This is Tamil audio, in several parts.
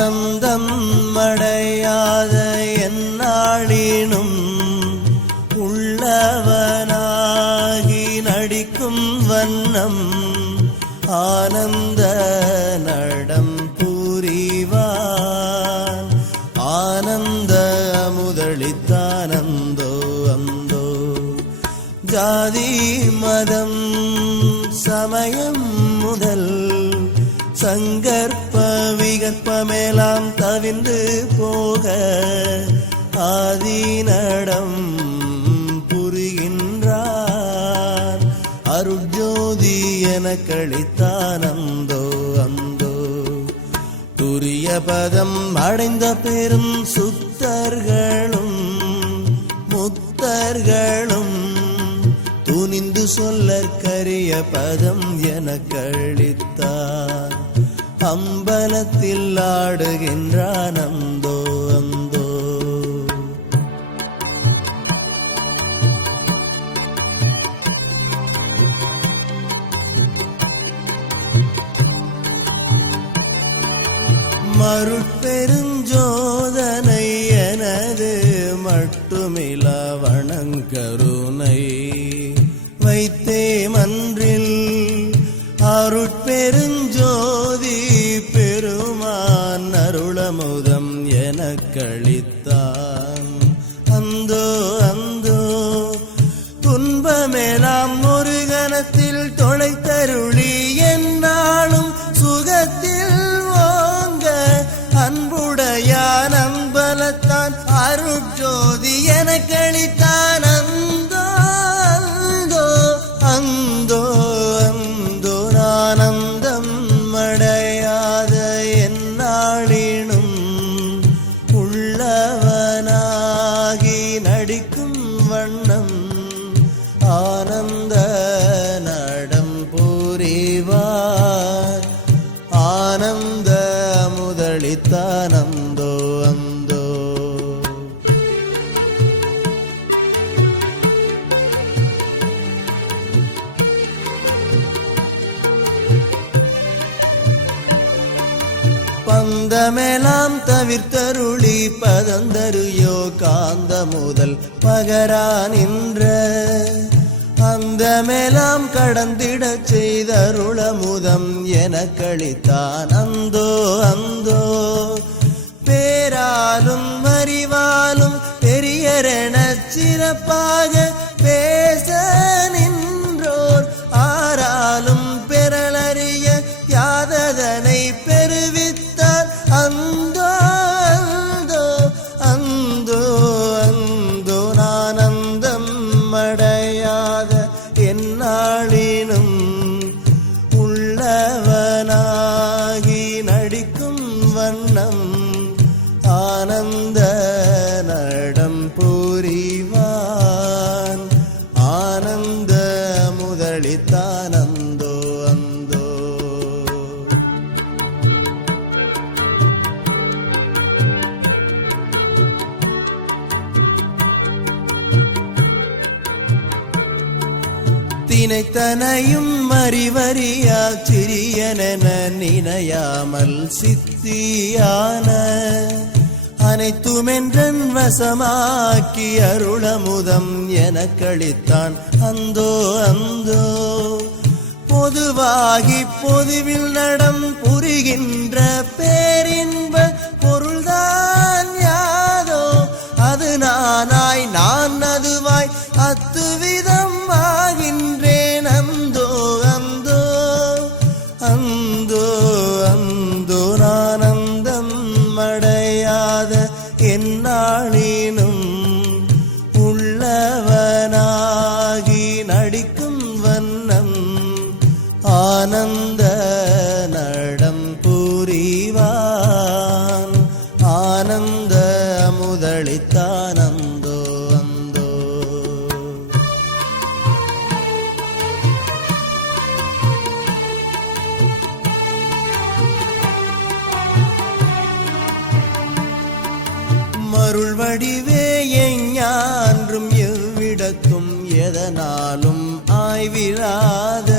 ஆனந்தம் அடையாத என்னாளினும் உள்ளவனாகி நடிக்கும் வண்ணம் ஆனந்த நடம் புரிவான். ஆனந்த முதலித்தானந்தோ அந்தோ. ஜாதி மதம் சமயம் முதல் சங்கற்ப விகற்பமேலாம் தவிந்து போக ஆதீனடம் புரிகின்றார். அருட்ஜோதி என கழித்தானந்தோ அந்தோ. துரிய பதம் அடைந்த பெரும் சுத்தர்களும் முத்தர்களும் துணிந்து சொல்லற்கரிய பதம் என கழித்தார் அம்பலத்தில் ஆடுகின்றான் அந்தோ அந்தோ. மருட்பெருஞ்சோதனை எனது மட்டுமில வணங்கரு. எனக்களித்தான் பந்தமெலாம் தவிர்த்தருளி பதந்தருயோ காந்த முதல் பகரா நின்ற அந்தமெலாம் கடந்திடச் செய்தருளமுதம் என கழித்தான் அந்தோ அந்தோ. பேராலும் மறிவாலும் பெரியரென சிறப்பாக பேச முதலித்தானந்தோ அந்தோ தினைத்தனையும் அறிவறியா சிறியனென நினையாமல் சித்தியான அனைத்துமென்றன் வசமாக்கி அருளமுதம் என கழித்தான் அந்தோ அந்தோ. பொதுவாகி பொதுவில் நடம் புரிகின்ற பேரி என்னாளினும் எதனாலும் ஆய்விராத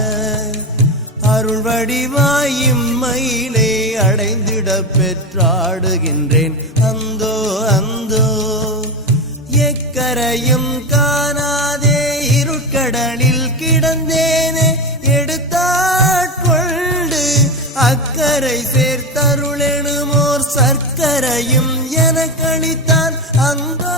அருள் வடிவாயும் மயிலே அடைந்திட பெற்றாடுகின்றேன். அந்தோ அந்தோ எக்கரையும் காணாதே இருட்கடலில் கிடந்தேனே எடுத்தாட்கொண்டு அக்கரை சேர்த்தருளெனுமோர் சர்க்கரையும் எனக்களித்தான். அந்தோ அந்தோ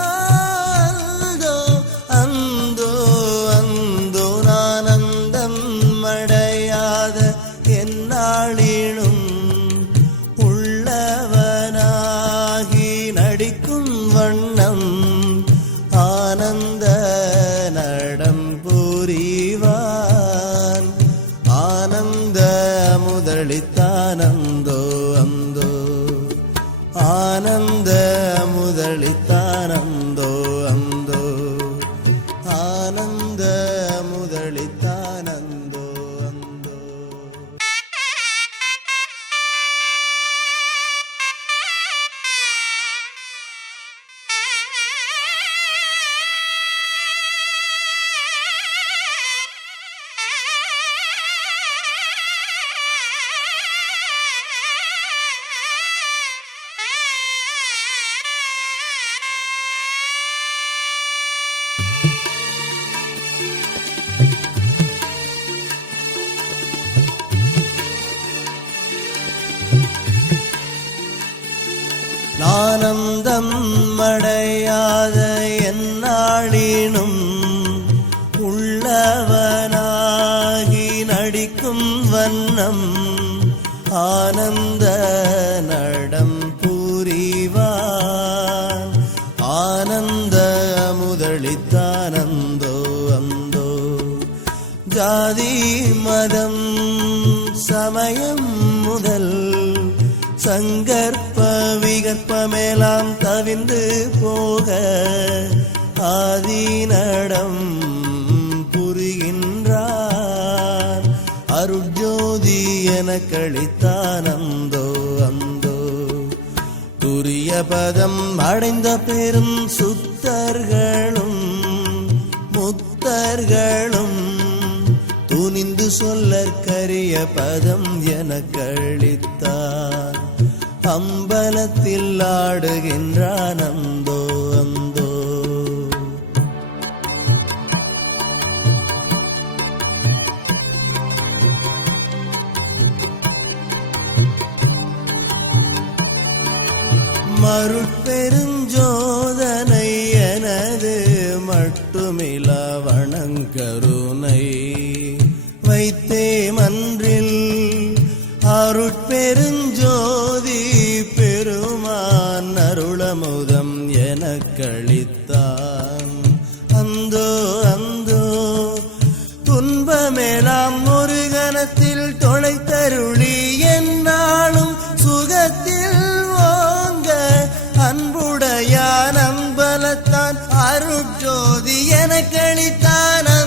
நானந்தம் அடையாத என்னாளினும் உள்ளவனாகி நடிக்கும் வண்ணம் ஆனந்த நடம் புரிவான். ஆனந்த முதலித்தானந்தோ அந்தோ. ஜாதி மதம் சமயம் முதல் சங்க விகற்பமெல்லாம் கவிந்து போக ஆதீனடம் புரிகின்றார். அருட்ஜோதி என கழித்தானந்தோ அந்தோ. துரிய பதம் அடைந்த பெரும் சுத்தர்களும் முத்தர்களும் துணிந்து சொல்லற்கரிய பதம் என கழித்தார். அம்பலத்தில் ஆடுகின்றான் அந்தோ அந்தோ. மருட்பெருஞ்சோதனை எனது மட்டுமில வணங்கருணை. வைத்தே மன்றில் அருட்பெருஞ்சோதி பெருமான் அருளமுதம் எனக்களித்தான். அந்தோ அந்தோ துன்பமேலாம் ஒரு கணத்தில் தொலைத்தருளி என்னாலும் சுகத்தில் ஓங்க அன்புடையான் அம்பலத்தான் அருட்ஜோதி எனக்களித்தான்?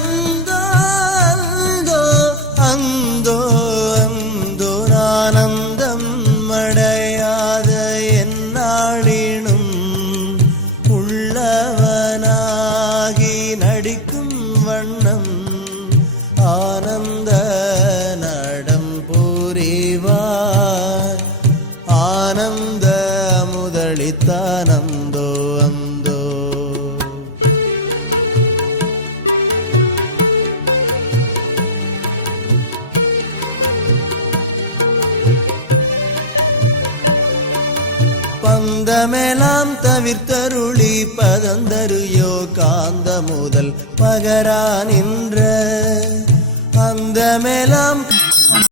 பந்தமெலாம் தவிர்த்தருளி பதந்தருயோ காந்த முதல் பகரா நின்ற அந்தமெலாம்